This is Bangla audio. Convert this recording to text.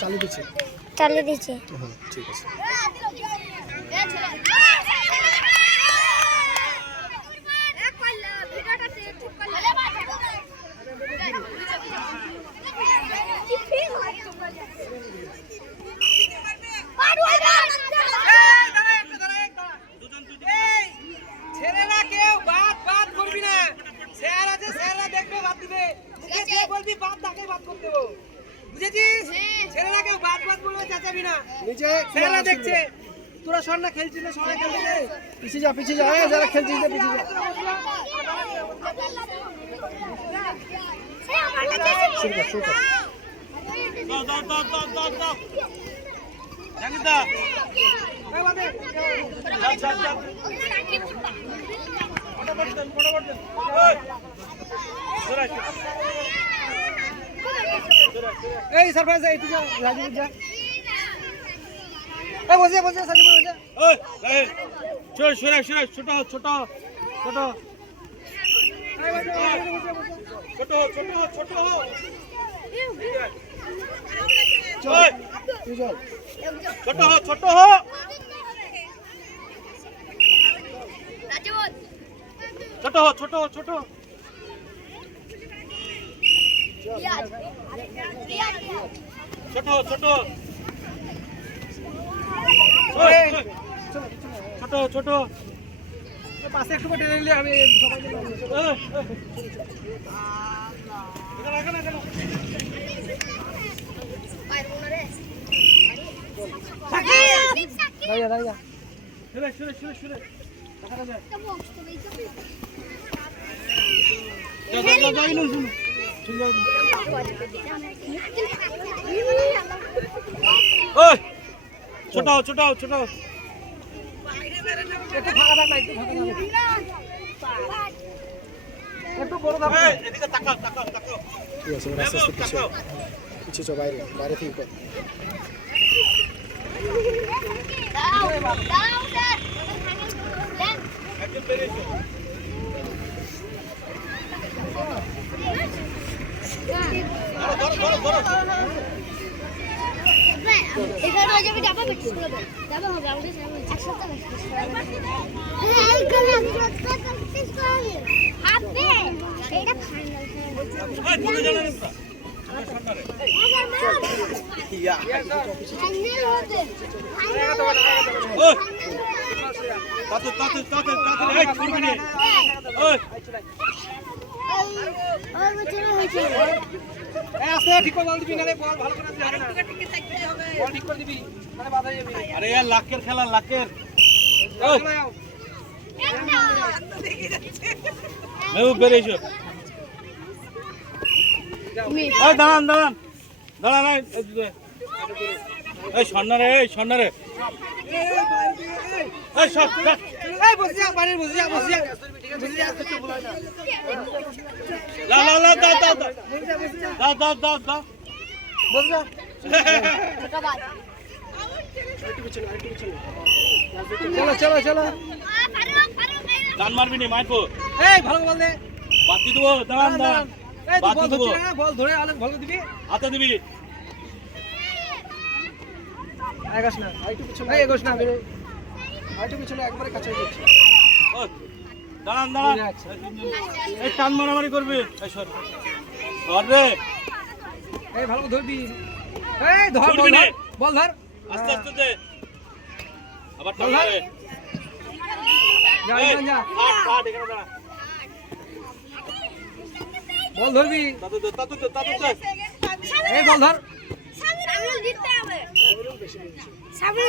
চালু দিচ্ছে চালিয়ে দিচ্ছে। হ্যাঁ ঠিক আছে। ছেলেরা কেউ বাদ বাদ করবি না, স্যার আছে স্যাররা দেখবে বাদ দিবে, যে বলবি বাদ তাকে বাদ করতে দেবো, বুঝেছিস? ছেলেরা কেউ বাদ বাদ বলবে চেঁচাবি না, নিচে স্যাররা দেখছে। তোরা সর না, খেলছিস না, সবাই খেলছে। পিছিয়ে যা যারা খেলছিস না পিছিয়ে যা। শুরু কর। এই সারপ্রাইজ এই তুই রাজীব যা, এই বসে বসে সাজিব বসে। ওই রাহেল চল সরে সরে ছোট ছোট ছোট ছোট ছোট ছোট চল তুই চল। ছোট ছোট ছোট ছোট ছোট ছোট ছোট ছোট ছোট পাশে একটু টেনে নিলে আমি সবাই দাঁড়িয়ে শুনে শুনে শুনে শুনে ছোট ছোট ছোট একটু ফাঁকা থাক না, একটু ফাঁকা থাক, একটু বড় থাক। এদিকে তাকাও তাকাও তাকাও ঠিক আছে আস্তে আস্তে পিছিয়ে চল, বাইরে থেকে কর। একদম বেরিয়েছো ধরো ধরো ধরো ধরো এখানে যাবে ডাবা বেটি ডাবা হবে আমাদের একসাথে হাতে এটা ওই দূরে যাও না ওই তাতে তাতে তাতে তাতে এই করবি না ওই এই আস্তে ঠিক করে বল দিবি, নালে বল ভালো করে যাবে না, বল ঠিক করে দিবি, মানে বাধা যাবে। আরে यार লাকের খেলা লাকের ওই মেউ বেরিয়েছো এই দাঁড়ান দাঁড়ান দাঁড়ান এই সন্নারে এই সন্নারে এই সব এই বসে যা, বাড়ির বসে যা, বসে যা, বসে যা, লা লা লা দাও দাও বসে যা, বসে যা, দাও দাও দাও দাও বসে যা। চলো চলো চলো, গান মারবি নি মাইকো এই ভালো বল দে, বাদ দিয়ে দেবো দাঁড়ান দাঁড়ান এই তুই বাদ বল দিয়ে দেবো ধরছিস না, বল ধরে আলো ভালো দিবি, হাতে দিবি আগাস না, এই এগোস না, আইটু পিছনে একবারে কাছে যাচ্ছে। ওই দাঁড়ান দাঁড়ান এই টান মারামারি করবি এই সর ধর রে এই ভালো ধরবি, এই ধর ধরবি বল নে। ধর, বল ধর, আস্তে আস্তে দে আবার টান বল, মারে যা এই যা, ফাট ফাট এখানে দাঁড়া বল ধরবি, তাতে দে তাতে দে তাতে দে এই বল ধর, সামনে জিততে হবে সামনে